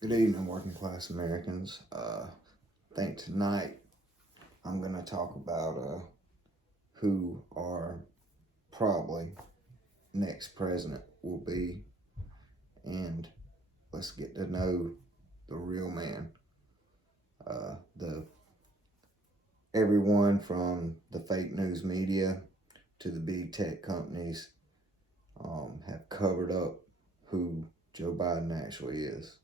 Good evening, working class Americans. I think tonight I'm going to talk about who our probably next president will be, and let's get to know the real man. The Everyone from the fake news media to the big tech companies have covered up who Joe Biden actually is.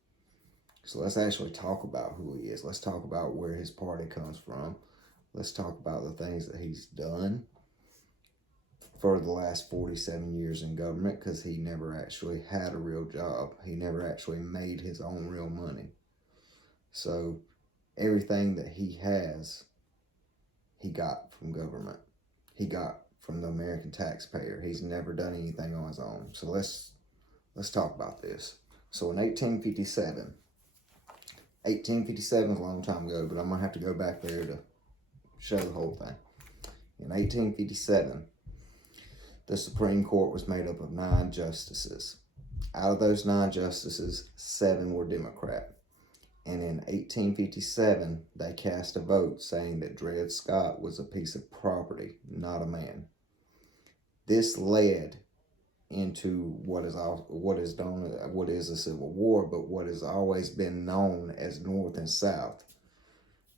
So let's actually talk about who he is. Let's talk about where his party comes from. Let's talk about the things that he's done for the last 47 years in government, because he never actually had a real job. He never actually made his own real money. So everything that he has, he got from government. He got from the American taxpayer. He's never done anything on his own. So let's talk about this. So in 1857 is a long time ago, but I'm going to have to go back there to show the whole thing. In 1857, the Supreme Court was made up of 9 justices. Out of those 9 justices, 7 were Democrat. And in 1857, they cast a vote saying that Dred Scott was a piece of property, not a man. This led into what is a civil war, but what has always been known as North and South.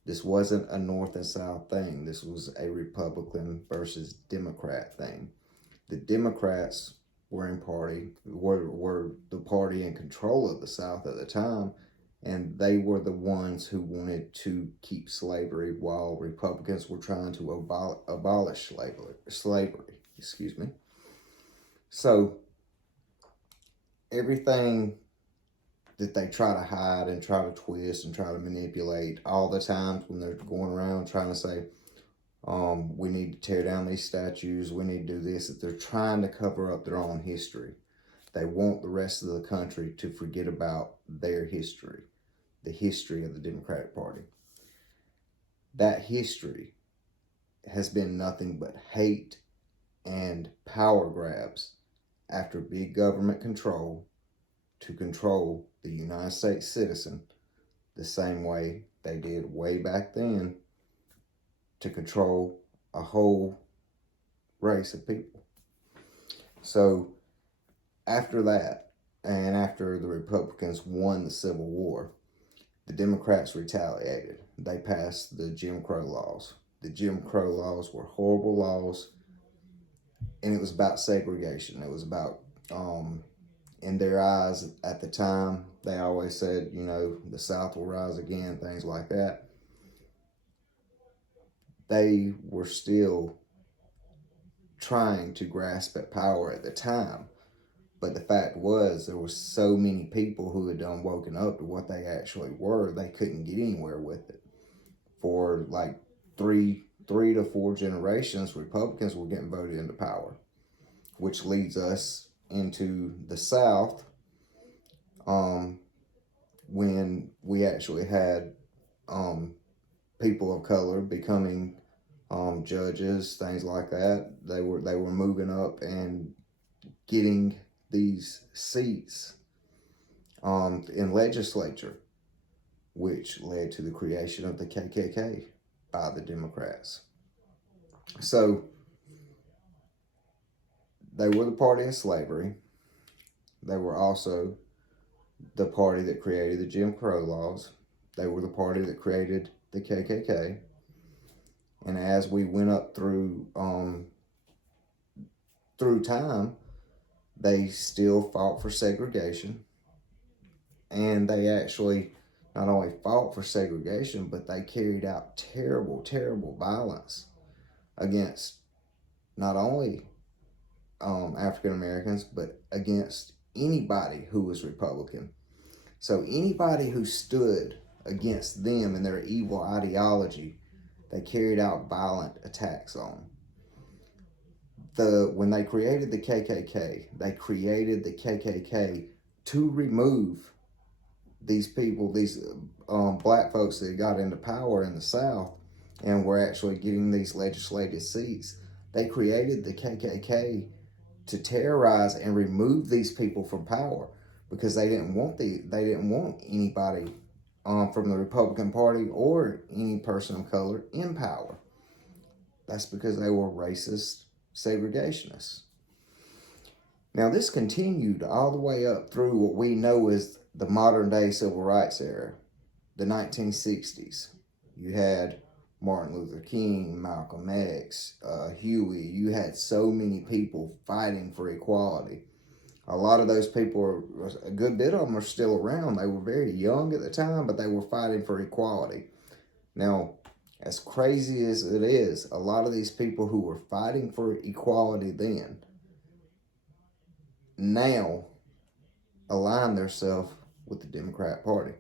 This wasn't a North and South thing. This was a Republican versus Democrat thing. The Democrats were the party in control of the South at the time, and they were the ones who wanted to keep slavery, while Republicans were trying to abolish slavery. Excuse me. So everything that they try to hide and try to twist and try to manipulate all the times when they're going around trying to say, we need to tear down these statues, we need to do this, that they're trying to cover up their own history. They want the rest of the country to forget about their history, the history of the Democratic Party. That history has been nothing but hate and power grabs after big government control to control the United States citizen the same way they did way back then to control a whole race of people. So after that, and after the Republicans won the Civil War, the Democrats retaliated. They passed the Jim Crow laws. The Jim Crow laws were horrible laws, and it was about segregation. It was about, in their eyes at the time, they always said, the South will rise again, things like that. They were still trying to grasp at power at the time. But the fact was, there were so many people who had woken up to what they actually were, they couldn't get anywhere with it. For like three to four generations, Republicans were getting voted into power, which leads us into the South, when we actually had people of color becoming judges, things like that. They were moving up and getting these seats in legislature, which led to the creation of the KKK by the Democrats. So they were the party of slavery. They were also the party that created the Jim Crow laws. They were the party that created the KKK. And as we went up through time, they still fought for segregation. And they actually not only fought for segregation, but they carried out terrible, terrible violence against not only African Americans, but against anybody who was Republican. So anybody who stood against them and their evil ideology, they carried out violent attacks on. When they created the KKK, they created the KKK to remove these people, these black folks that got into power in the South and were actually getting these legislative seats. They created the KKK to terrorize and remove these people from power, because they didn't want anybody from the Republican Party or any person of color in power. That's because they were racist segregationists. Now, this continued all the way up through what we know as the modern day civil rights era, the 1960s. You had Martin Luther King, Malcolm X, Huey. You had so many people fighting for equality. A lot of those people, a good bit of them are still around. They were very young at the time, but they were fighting for equality. Now, as crazy as it is, a lot of these people who were fighting for equality then, now align themselves with the Democrat Party.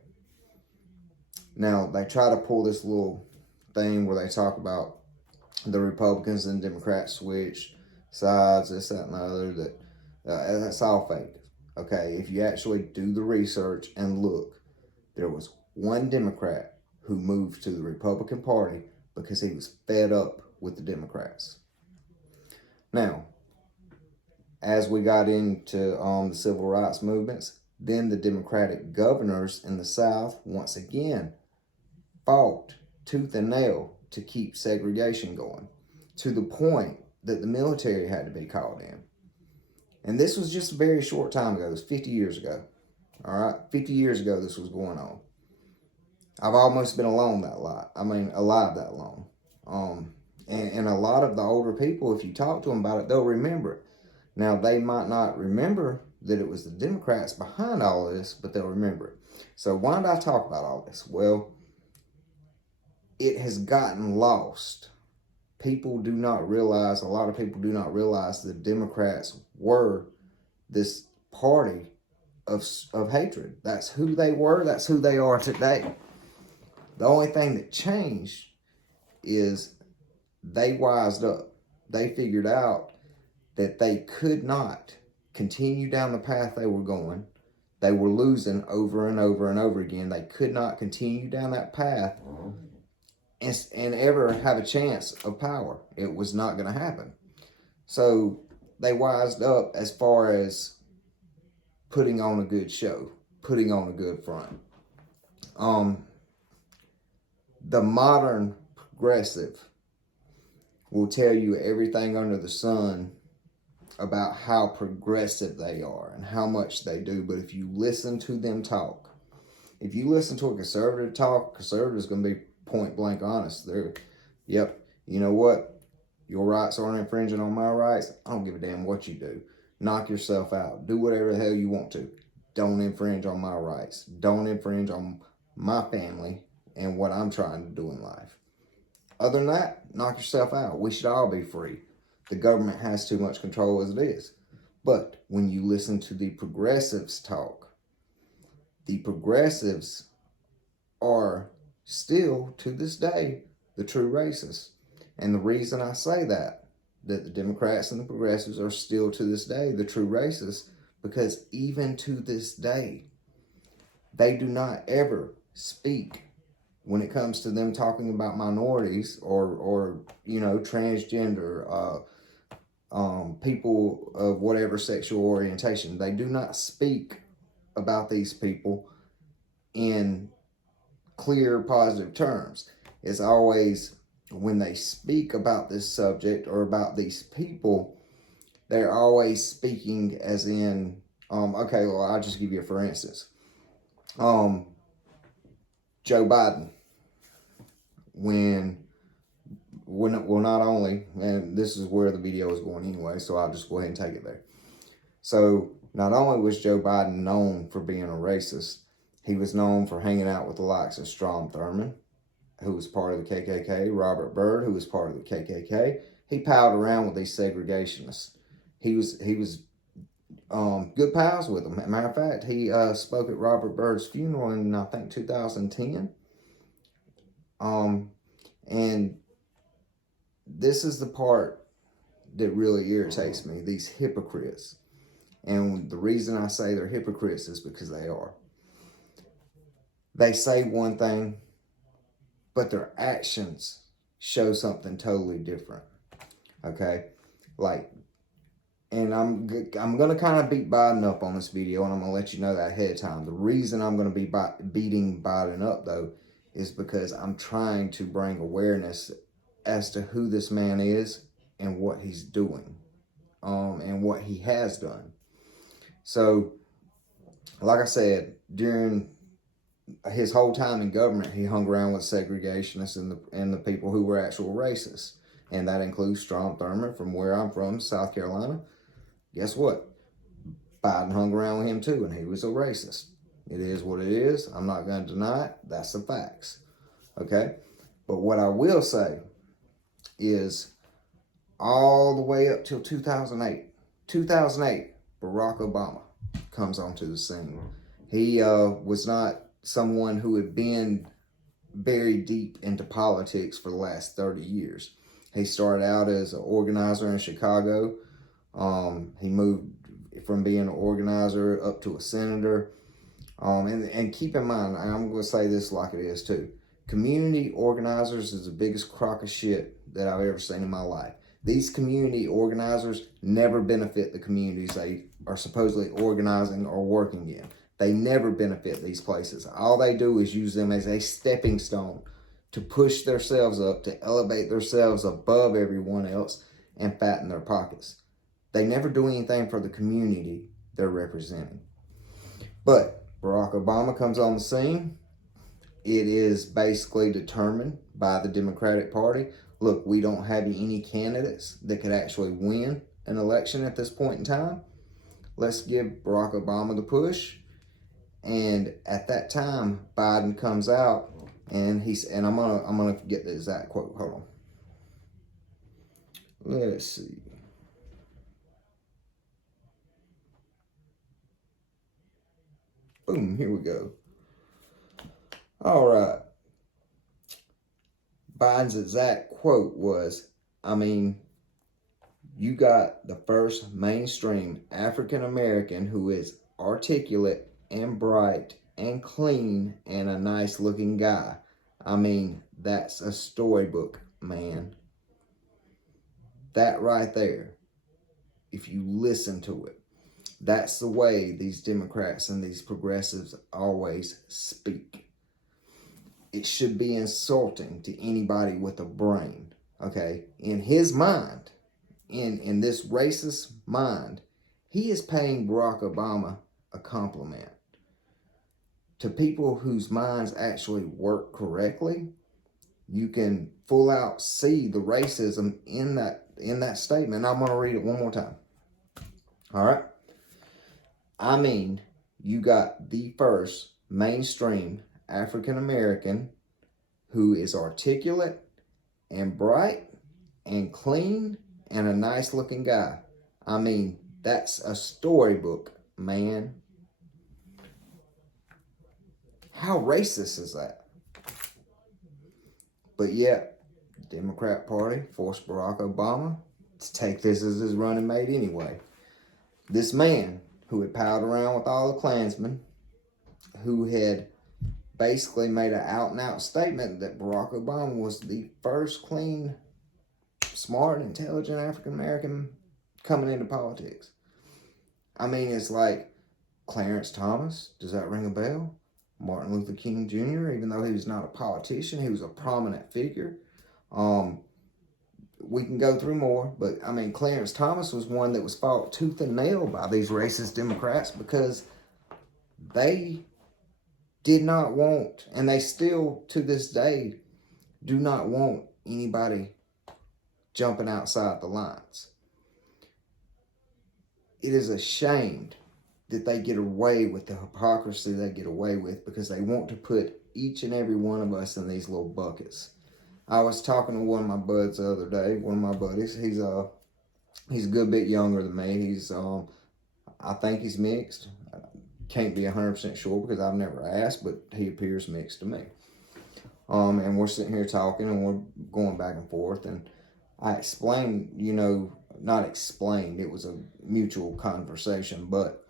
Now, they try to pull this little thing where they talk about the Republicans and Democrats switch sides, this, that, and the other. That's all fake. Okay, if you actually do the research and look, there was one Democrat who moved to the Republican Party because he was fed up with the Democrats. Now, as we got into the civil rights movements, then the Democratic governors in the South once again fought tooth and nail to keep segregation going, to the point that the military had to be called in. And this was just a very short time ago. It was 50 years ago. All right, 50 years ago this was going on. I've almost been alive that long. And a lot of the older people, if you talk to them about it, they'll remember it. Now, they might not remember that it was the Democrats behind all of this, but they'll remember it. So why did I talk about all this? Well, it has gotten lost. A lot of people do not realize the Democrats were this party of hatred. That's who they were. That's who they are today. The only thing that changed is they wised up. They figured out that they could not continue down the path they were going. They were losing over and over and over again. They could not continue down that path and ever have a chance of power. It was not going to happen. So they wised up as far as putting on a good show, putting on a good front. The modern progressive will tell you everything under the sun about how progressive they are and how much they do. But if you listen to them talk, if you listen to a conservative talk, conservative's going to be point blank honest. Yep, you know what? Your rights aren't infringing on my rights. I don't give a damn what you do. Knock yourself out. Do whatever the hell you want to. Don't infringe on my rights. Don't infringe on my family and what I'm trying to do in life. Other than that, knock yourself out. We should all be free. The government has too much control as it is. But when you listen to the progressives talk, the progressives are still, to this day, the true racists. And the reason I say that the Democrats and the progressives are still, to this day, the true racists, because even to this day, they do not ever speak when it comes to them talking about minorities or transgender, people of whatever sexual orientation. They do not speak about these people in clear, positive terms. It's always, when they speak about this subject or about these people, they're always speaking as in, I'll just give you a for instance. Joe Biden, not only, and this is where the video is going anyway, so I'll just go ahead and take it there. So, not only was Joe Biden known for being a racist, he was known for hanging out with the likes of Strom Thurmond, who was part of the KKK, Robert Byrd, who was part of the KKK. He palled around with these segregationists. He was good pals with them. As a matter of fact, he spoke at Robert Byrd's funeral in, I think, 2010. And this is the part that really irritates me, these hypocrites. And the reason I say they're hypocrites is because they are. They say one thing, but their actions show something totally different. Okay? and I'm going to kind of beat Biden up on this video, and I'm going to let you know that ahead of time. The reason I'm going to be beating Biden up, though, is because I'm trying to bring awareness as to who this man is and what he's doing, and what he has done. So, like I said, during his whole time in government, he hung around with segregationists and the people who were actual racists. And that includes Strom Thurmond from where I'm from, South Carolina. Guess what? Biden hung around with him too, and he was a racist. It is what it is. I'm not going to deny it. That's the facts. Okay? But what I will say is all the way up till 2008, Barack Obama comes onto the scene. He was not someone who had been very deep into politics for the last 30 years. He started out as an organizer in Chicago. He moved from being an organizer up to a senator. And keep in mind, I'm going to say this like it is too. Community organizers is the biggest crock of shit that I've ever seen in my life. These community organizers never benefit the communities they are supposedly organizing or working in. They never benefit these places. All they do is use them as a stepping stone to push themselves up, to elevate themselves above everyone else and fatten their pockets. They never do anything for the community they're representing. But Barack Obama comes on the scene. It is basically determined by the Democratic Party. Look, we don't have any candidates that could actually win an election at this point in time. Let's give Barack Obama the push. And at that time, Biden comes out and I'm gonna get the exact quote. Hold on. Let's see. Boom, here we go. All right. Biden's exact quote was, you got the first mainstream African American who is articulate and bright and clean and a nice looking guy. That's a storybook, man. That right there, if you listen to it, that's the way these Democrats and these progressives always speak. It should be insulting to anybody with a brain, okay? In his mind, in this racist mind, he is paying Barack Obama a compliment. To people whose minds actually work correctly, you can full out see the racism in that statement. I'm going to read it one more time. All right? You got the first mainstream African American who is articulate and bright and clean and a nice looking guy. That's a storybook, man. How racist is that? But yet, the Democrat Party forced Barack Obama to take this as his running mate anyway. This man who had palled around with all the Klansmen, who had basically made an out-and-out statement that Barack Obama was the first clean, smart, intelligent African-American coming into politics. It's like Clarence Thomas. Does that ring a bell? Martin Luther King Jr., even though he was not a politician, he was a prominent figure. We can go through more, but Clarence Thomas was one that was fought tooth and nail by these racist Democrats because they did not want, and they still to this day do not want anybody jumping outside the lines. It is a shame that they get away with the hypocrisy they get away with because they want to put each and every one of us in these little buckets. I was talking to one of my buds the other day, one of my buddies. He's a good bit younger than me. He's, I think he's mixed. I can't be 100% sure because I've never asked, but he appears mixed to me. And we're sitting here talking and we're going back and forth. And I explained, not explained, it was a mutual conversation, but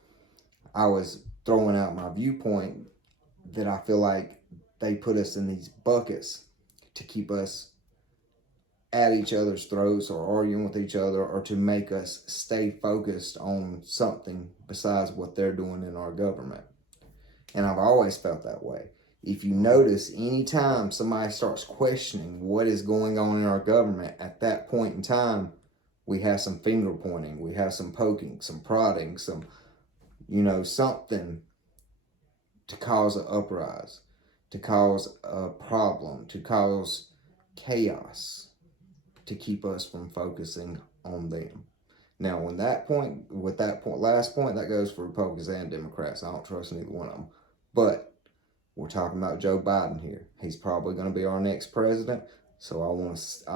I was throwing out my viewpoint that I feel like they put us in these buckets to keep us at each other's throats or arguing with each other, or to make us stay focused on something besides what they're doing in our government. And I've always felt that way. If you notice, anytime somebody starts questioning what is going on in our government, at that point in time, we have some finger pointing, we have some poking, some prodding, some, something to cause an uprise, to cause a problem, to cause chaos, to keep us from focusing on them. Now, with that last point, that goes for Republicans and Democrats. I don't trust neither one of them. But we're talking about Joe Biden here. He's probably going to be our next president. So I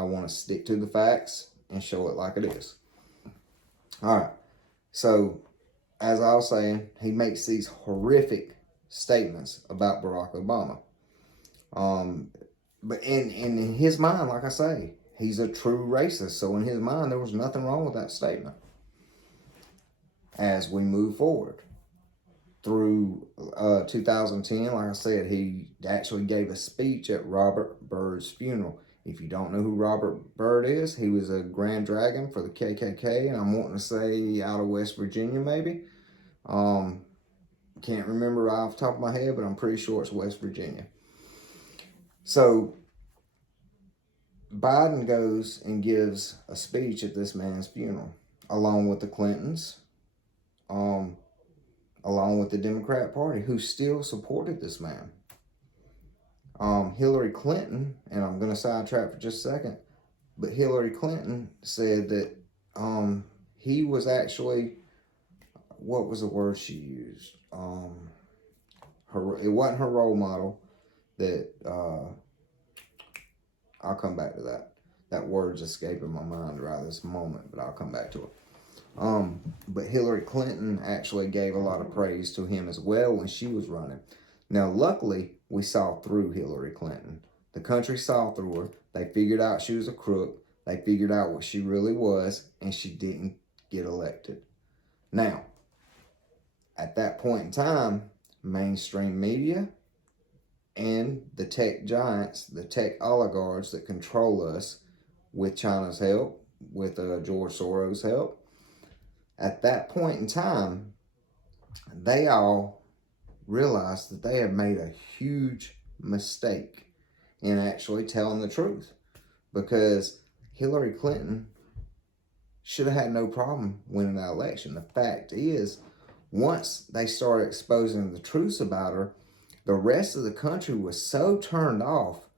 want to stick to the facts and show it like it is. All right. So, as I was saying, he makes these horrific statements about Barack Obama. But in his mind, like I say, he's a true racist. So in his mind, there was nothing wrong with that statement. As we move forward through 2010, like I said, he actually gave a speech at Robert Byrd's funeral. If you don't know who Robert Byrd is, he was a Grand Dragon for the KKK, and I'm wanting to say out of West Virginia, maybe. Can't remember right off the top of my head, but I'm pretty sure it's West Virginia. So Biden goes and gives a speech at this man's funeral, along with the Clintons, along with the Democrat Party, who still supported this man. Hillary Clinton, and I'm going to sidetrack for just a second, but Hillary Clinton said that he was actually, what was the word she used? It wasn't her role model. That I'll come back to that. That word's escaping my mind right this moment, but I'll come back to it. But Hillary Clinton actually gave a lot of praise to him as well when she was running. Now, luckily, we saw through Hillary Clinton. The country saw through her. They figured out she was a crook. They figured out what she really was, and she didn't get elected. Now, at that point in time, mainstream media and the tech giants, the tech oligarchs that control us with China's help, with George Soros' help, at that point in time, they all realized that they had made a huge mistake in actually telling the truth, because Hillary Clinton should have had no problem winning that election. The fact is, once they started exposing the truth about her, the rest of the country was so turned off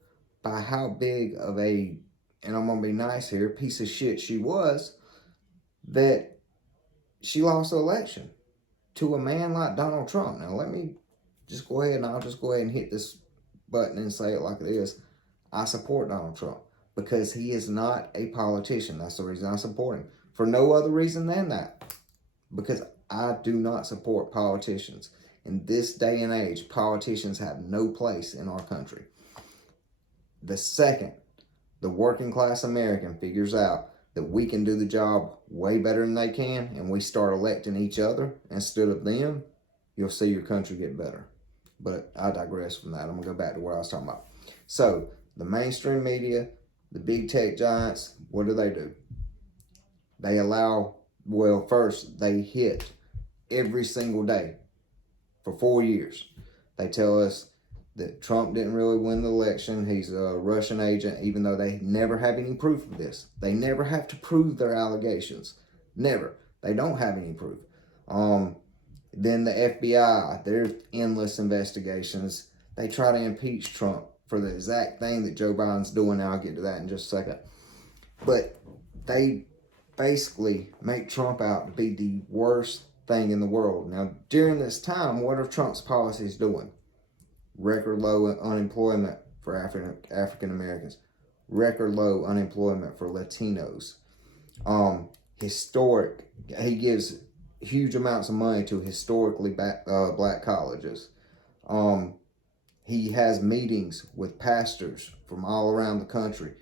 by how big of a, and I'm going to be nice here, piece of shit she was, that she lost the election to a man like Donald Trump. Now, let me just go ahead, and I'll just go ahead and hit this button and say it like it is. I support Donald Trump because he is not a politician. That's the reason I support him. For no other reason than that. Because I do not support politicians. In this day and age, politicians have no place in our country. The second the working class American figures out that we can do the job way better than they can, and we start electing each other instead of them, you'll see your country get better. But I digress from that. I'm going to go back to what I was talking about. So, the mainstream media, the big tech giants, what do? They allow, well, first, they hit every single day for 4 years. They tell us that Trump didn't really win the election. He's a Russian agent, even though they never have any proof of this. They never have to prove their allegations. Never. They don't have any proof. Then the FBI, their endless investigations, they try to impeach Trump for the exact thing that Joe Biden's doing. Now I'll get to that in just a second. But they basically make Trump out to be the worst thing in the world. Now, during this time, what are Trump's policies doing? Record low unemployment for African Americans. Record low unemployment for Latinos. He gives huge amounts of money to historically black colleges. He has meetings with pastors from all around the country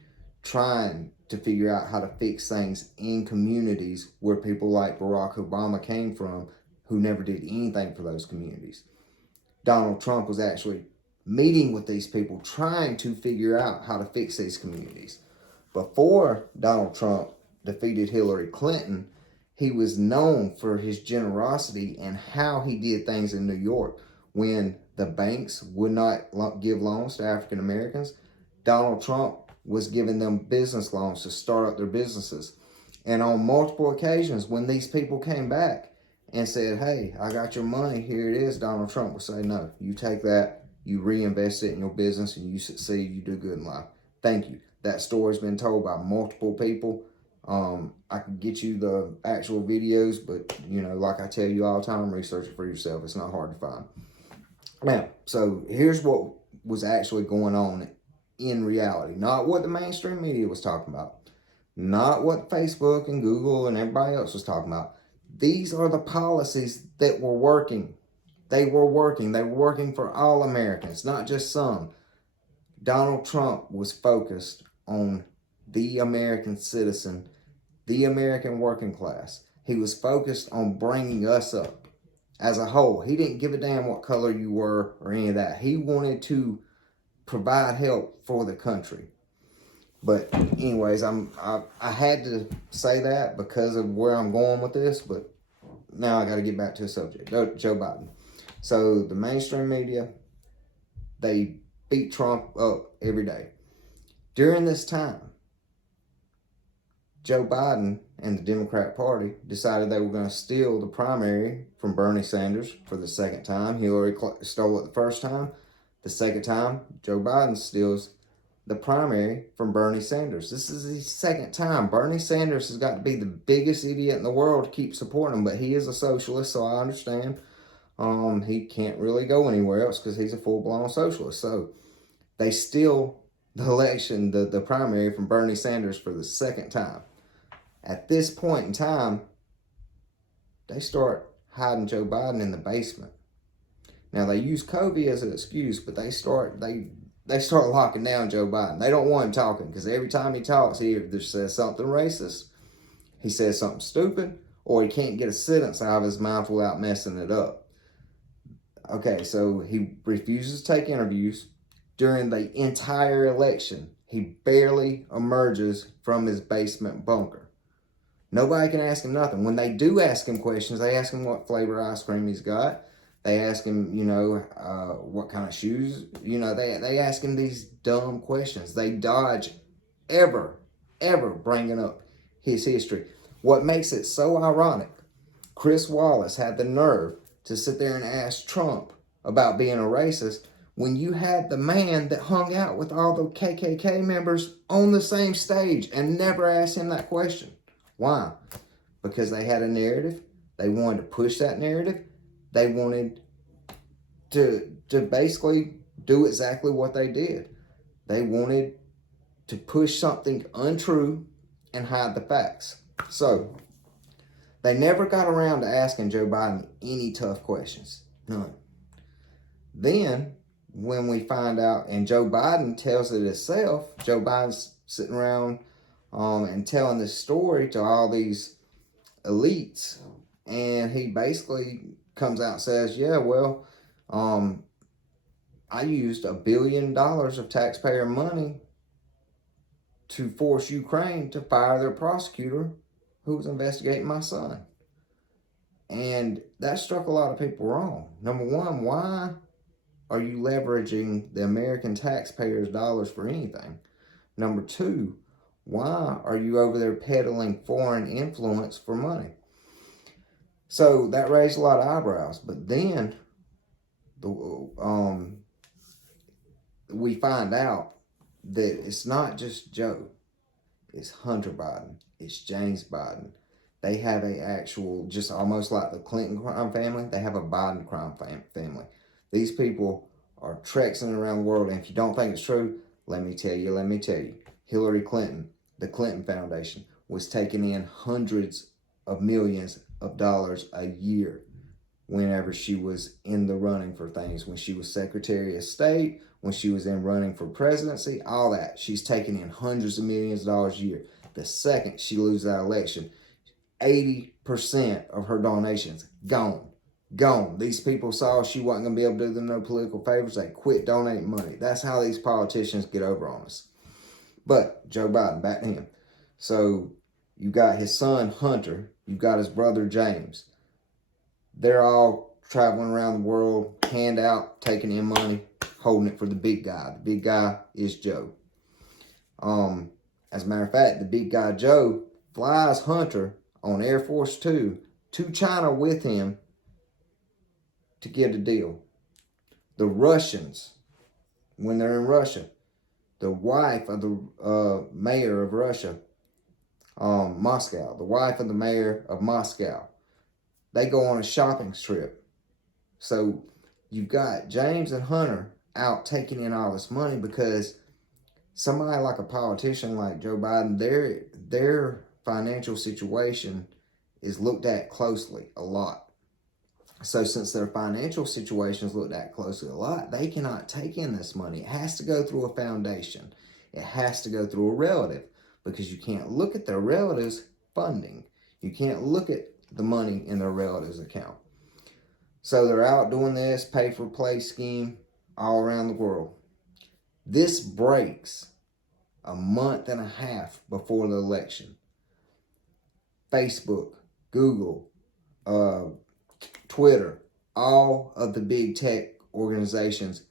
trying to figure out how to fix things in communities where people like Barack Obama came from, who never did anything for those communities. Donald Trump was actually meeting with these people, trying to figure out how to fix these communities. Before Donald Trump defeated Hillary Clinton, he was known for his generosity and how he did things in New York. When the banks would not give loans to African Americans, Donald Trump was giving them business loans to start up their businesses. And on multiple occasions, when these people came back and said, hey, I got your money, here it is, Donald Trump would say, no, you take that, you reinvest it in your business, and you succeed, you do good in life. Thank you. That story's been told by multiple people. I can get you the actual videos, but, you know, like I tell you all the time, research it for yourself. It's not hard to find. Now, so here's what was actually going on in reality. Not what the mainstream media was talking about. Not what Facebook and Google and everybody else was talking about. These are the policies that were working. They were working. They were working for all Americans, not just some. Donald Trump was focused on the American citizen, the American working class. He was focused on bringing us up as a whole. He didn't give a damn what color you were or any of that. He wanted to provide help for the country. But anyways, I had to say that because of where I'm going with this, but now I got to get back to the subject. Joe Biden. So the mainstream media, they beat Trump up every day. During this time, Joe Biden and the Democrat Party decided they were going to steal the primary from Bernie Sanders for the second time. Hillary stole it the first time. The second time, Joe Biden steals the primary from Bernie Sanders. This is the second time. Bernie Sanders has got to be the biggest idiot in the world to keep supporting him, but he is a socialist, so I understand. He can't really go anywhere else because he's a full-blown socialist. So they steal the election, the primary from Bernie Sanders for the second time. At this point in time, they start hiding Joe Biden in the basement. Now, they use COVID as an excuse, but they start locking down Joe Biden. They don't want him talking because every time he talks, he either says something racist, he says something stupid, or he can't get a sentence out of his mouth without messing it up. Okay, so he refuses to take interviews. During the entire election, he barely emerges from his basement bunker. Nobody can ask him nothing. When they do ask him questions, they ask him what flavor ice cream he's got. They ask him, you know, what kind of shoes. You know, they ask him these dumb questions. They dodge ever bringing up his history. What makes it so ironic, Chris Wallace had the nerve to sit there and ask Trump about being a racist when you had the man that hung out with all the KKK members on the same stage and never asked him that question. Why? Because they had a narrative. They wanted to push that narrative. They wanted to basically do exactly what they did. They wanted to push something untrue and hide the facts. So, they never got around to asking Joe Biden any tough questions. None. Then, when we find out, and Joe Biden tells it himself, Joe Biden's sitting around and telling this story to all these elites, and he basically comes out and says, yeah, well, I used $1 billion of taxpayer money to force Ukraine to fire their prosecutor who was investigating my son. And that struck a lot of people wrong. Number one, why are you leveraging the American taxpayers' dollars for anything? Number two, why are you over there peddling foreign influence for money? So that raised a lot of eyebrows. But then we find out that it's not just Joe. It's Hunter Biden. It's James Biden. They have a actual, just almost like the Clinton crime family, they have a Biden crime family. These people are trexing around the world. And if you don't think it's true, let me tell you. Hillary Clinton, the Clinton Foundation, was taking in hundreds of millions of dollars a year whenever she was in the running for things. When she was Secretary of State, when she was in running for presidency, all that. She's taking in hundreds of millions of dollars a year. The second she loses that election, 80% of her donations gone. These people saw she wasn't going to be able to do them no political favors. They quit donating money. That's how these politicians get over on us. But Joe Biden, back to him. So you got his son Hunter, you got his brother James. They're all traveling around the world, hand out, taking in money, holding it for the big guy. The big guy is Joe. As a matter of fact, the big guy Joe flies Hunter on Air Force Two to China with him to get a deal. The Russians, when they're in Russia, the wife of the mayor of Russia, Moscow, the wife of the mayor of Moscow, they go on a shopping trip. So you've got James and Hunter out taking in all this money because somebody like a politician like Joe Biden, their financial situation is looked at closely a lot. So since their financial situation is looked at closely a lot, they cannot take in this money. It has to go through a foundation. It has to go through a relative because you can't look at their relatives' funding. You can't look at the money in their relatives' account. So they're out doing this pay-for-play scheme all around the world. This breaks a month and a half before the election. Facebook, Google, Twitter, all of the big tech organizations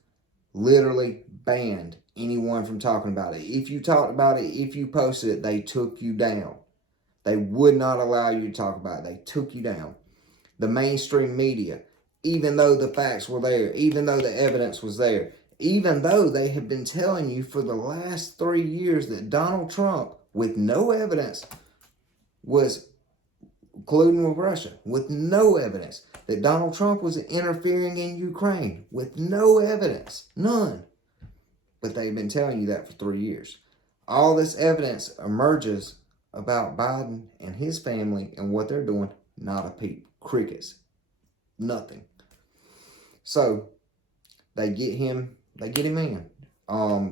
literally banned anyone from talking about it. If you talked about it, if you posted it, they took you down. They would not allow you to talk about it. They took you down. The mainstream media, even though the facts were there, even though the evidence was there, even though they have been telling you for the last 3 years that Donald Trump, with no evidence, was colluding with Russia, with no evidence, that Donald Trump was interfering in Ukraine, with no evidence, none. But they've been telling you that for 3 years. All this evidence emerges about Biden and his family and what they're doing, not a peep. Crickets. Nothing. So they get him in.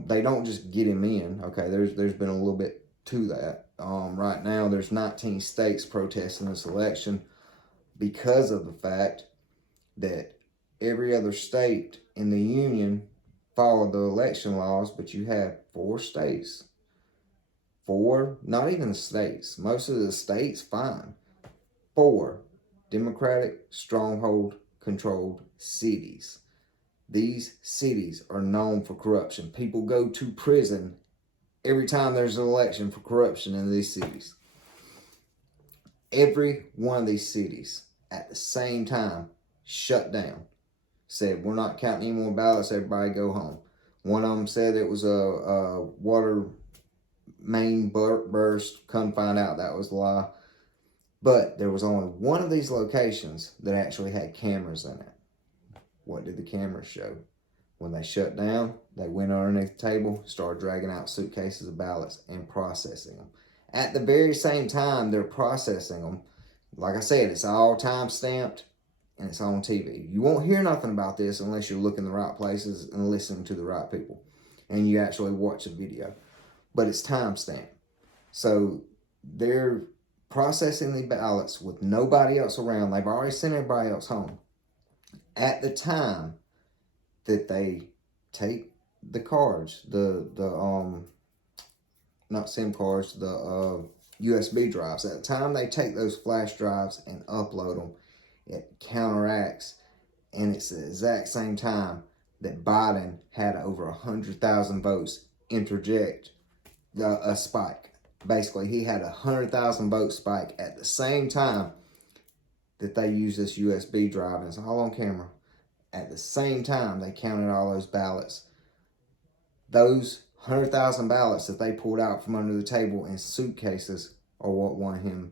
They don't just get him in. Okay, there's been a little bit to that. Right now there's 19 states protesting this election because of the fact that every other state in the union followed the election laws, but you have 4 states. 4, not even the states. Most of the states, fine. 4 Democratic stronghold controlled cities. These cities are known for corruption. People go to prison every time there's an election for corruption in these cities. Every one of these cities at the same time shut down. Said, we're not counting any more ballots, everybody go home. One of them said it was a water main burst. Couldn't find out that was a lie. But there was only one of these locations that actually had cameras in it. What did the cameras show? When they shut down, they went underneath the table, started dragging out suitcases of ballots and processing them. At the very same time they're processing them, like I said, it's all time stamped and it's on TV. You won't hear nothing about this unless you're looking the right places and listening to the right people and you actually watch the video. But it's time stamped. So they're processing the ballots with nobody else around. They've already sent everybody else home. At the time that they take the cards, not SIM cards, the USB drives. At the time they take those flash drives and upload them, it counteracts, and it's the exact same time that Biden had over 100,000 votes interject a spike. Basically, he had 100,000 vote spike at the same time that they used this USB drive, and it's all on camera. At the same time, they counted all those ballots. Those 100,000 ballots that they pulled out from under the table in suitcases are what won him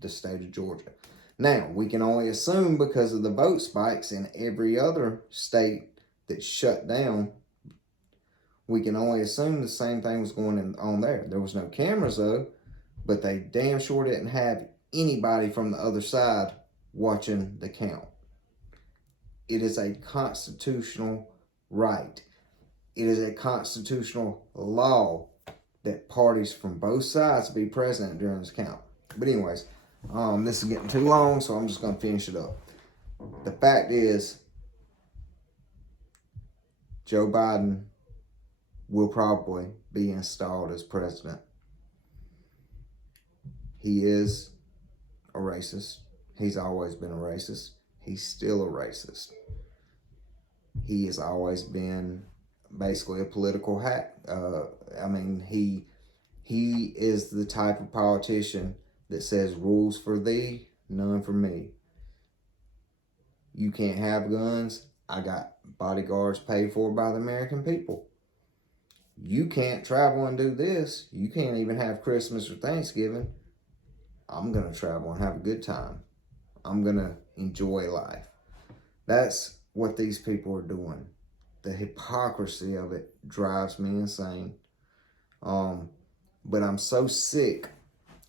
the state of Georgia. Now, we can only assume because of the vote spikes in every other state that shut down, we can only assume the same thing was going on there. There was no cameras though, but they damn sure didn't have anybody from the other side watching the count. It is a constitutional right. It is a constitutional law that parties from both sides be present during this count. But anyways, this is getting too long, so I'm just going to finish it up. The fact is, Joe Biden will probably be installed as president. He is a racist. He's always been a racist. He's still a racist. He has always been basically a political hack. He is the type of politician that says rules for thee, none for me. You can't have guns. I got bodyguards paid for by the American people. You can't travel and do this. You can't even have Christmas or Thanksgiving. I'm going to travel and have a good time. I'm going to enjoy life. That's what these people are doing. The hypocrisy of it drives me insane. But I'm so sick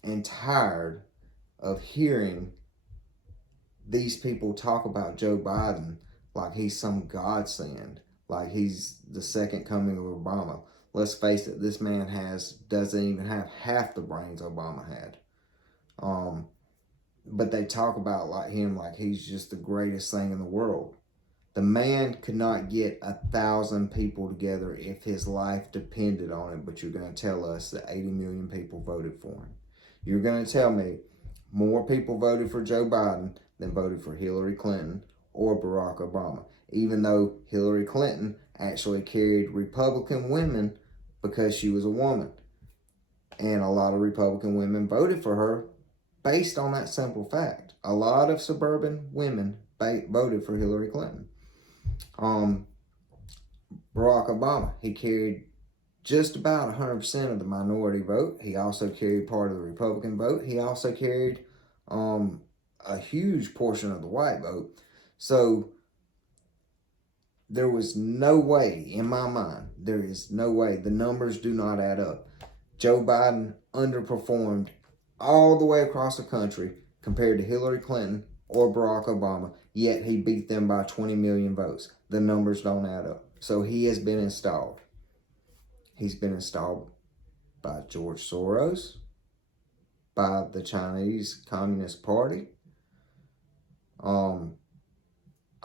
and tired of hearing these people talk about Joe Biden like he's some godsend, like he's the second coming of Obama. Let's face it, this man doesn't even have half the brains Obama had. But they talk about him like he's just the greatest thing in the world. The man could not get 1,000 people together if his life depended on it, but you're going to tell us that 80 million people voted for him. You're going to tell me more people voted for Joe Biden than voted for Hillary Clinton or Barack Obama, even though Hillary Clinton actually carried Republican women because she was a woman. And a lot of Republican women voted for her based on that simple fact. A lot of suburban women voted for Hillary Clinton. Barack Obama, he carried just about 100% of the minority vote. He also carried part of the Republican vote. He also carried a huge portion of the white vote. So there was no way, in my mind, there is no way. The numbers do not add up. Joe Biden underperformed all the way across the country compared to Hillary Clinton or Barack Obama, yet he beat them by 20 million votes. The numbers don't add up. So he has been installed. He's been installed by George Soros, by the Chinese Communist Party. I'm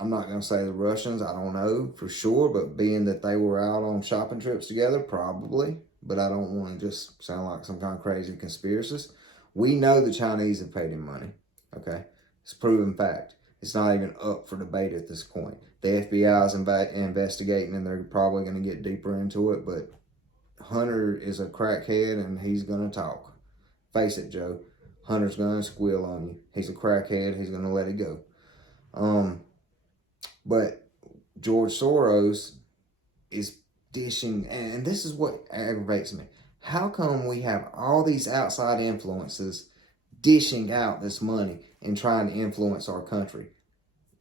not going to say the Russians, I don't know for sure, but being that they were out on shopping trips together, probably. But I don't want to just sound like some kind of crazy conspiracist. We know the Chinese have paid him money, okay? It's a proven fact. It's not even up for debate at this point. The FBI is investigating, and they're probably going to get deeper into it, but Hunter is a crackhead, and he's going to talk. Face it, Joe. Hunter's going to squeal on you. He's a crackhead. He's going to let it go. But George Soros is dishing, and this is what aggravates me. How come we have all these outside influences dishing out this money and trying to influence our country?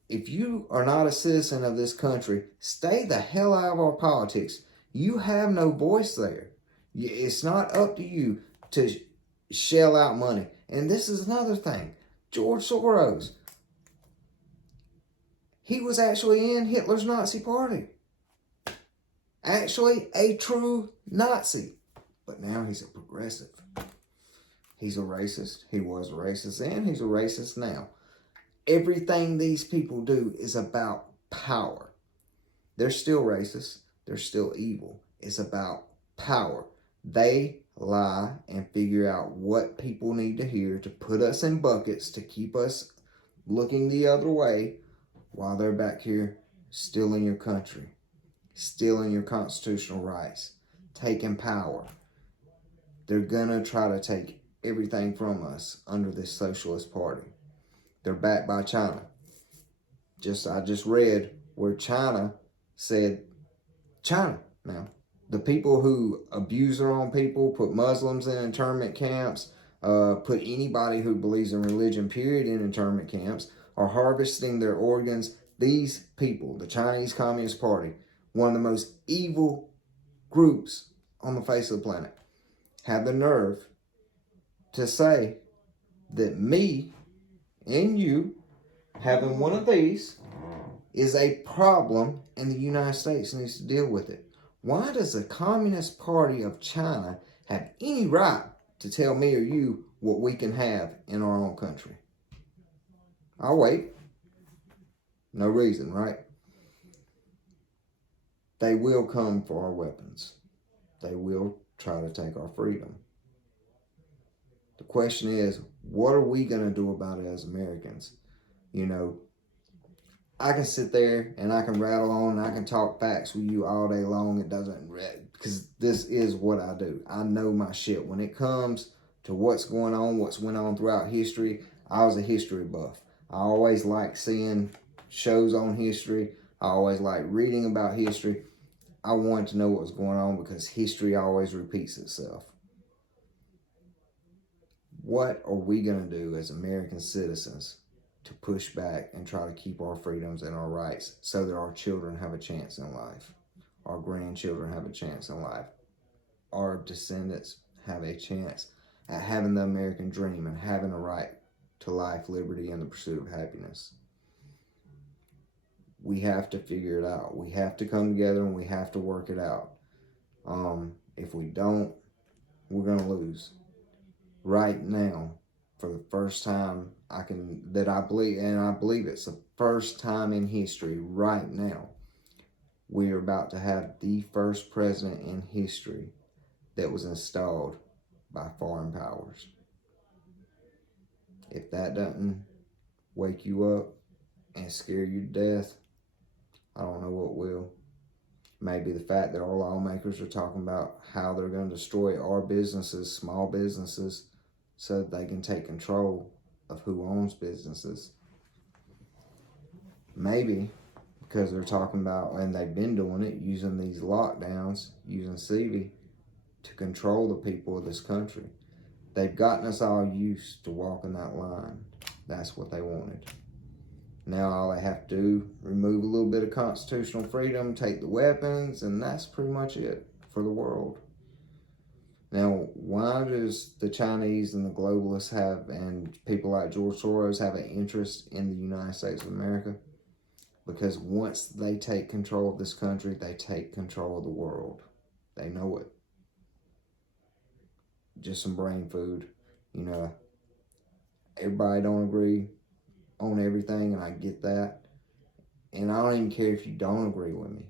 If you are not a citizen of this country, stay the hell out of our politics. You have no voice there. It's not up to you to shell out money. And this is another thing. George Soros, he was actually in Hitler's Nazi party. Actually a true Nazi. But now he's a progressive. He's a racist. He was a racist then. He's a racist now. Everything these people do is about power. They're still racist. They're still evil. It's about power. They lie and figure out what people need to hear to put us in buckets to keep us looking the other way while they're back here stealing your country, stealing your constitutional rights, taking power. They're gonna try to take everything from us under this socialist party. They're backed by China. I just read where China said, China now, the people who abuse their own people, put Muslims in internment camps, put anybody who believes in religion, period, in internment camps, are harvesting their organs. These people, the Chinese Communist Party, one of the most evil groups on the face of the planet, have the nerve to say that me and you having one of these is a problem and the United States needs to deal with it. Why does the Communist Party of China have any right to tell me or you what we can have in our own country? I'll wait. No reason, right? They will come for our weapons. they will try to take our freedom. The question is, what are we going to do about it as Americans? You know, I can sit there and I can rattle on and I can talk facts with you all day long. It doesn't, because this is what I do. I know my shit. When it comes to what's going on, what's went on throughout history, I was a history buff. I always liked seeing shows on history. I always liked reading about history. I wanted to know what was going on because history always repeats itself. What are we going to do as American citizens to push back and try to keep our freedoms and our rights so that our children have a chance in life, our grandchildren have a chance in life, our descendants have a chance at having the American dream and having a right to life, liberty, and the pursuit of happiness? We have to figure it out. We have to come together and we have to work it out. If we don't, we're going to lose. Right now, for the first time I believe it's the first time in history right now, we are about to have the first president in history that was installed by foreign powers. If that doesn't wake you up and scare you to death, I don't know what will. Maybe the fact that our lawmakers are talking about how they're going to destroy our businesses, small businesses, so that they can take control of who owns businesses. Maybe because they're talking about, and they've been doing it, using these lockdowns, using CB to control the people of this country. They've gotten us all used to walking that line. That's what they wanted. Now all they have to do, remove a little bit of constitutional freedom, take the weapons, and that's pretty much it for the world. Now, why does the Chinese and the globalists have, and people like George Soros have an interest in the United States of America? Because once they take control of this country, they take control of the world. They know it. Just some brain food. You know, everybody don't agree on everything, and I get that. And I don't even care if you don't agree with me.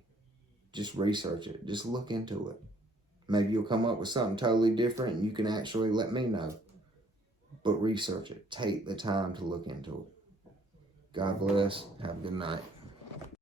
Just research it. Just look into it. Maybe you'll come up with something totally different and you can actually let me know. But research it. Take the time to look into it. God bless. Have a good night.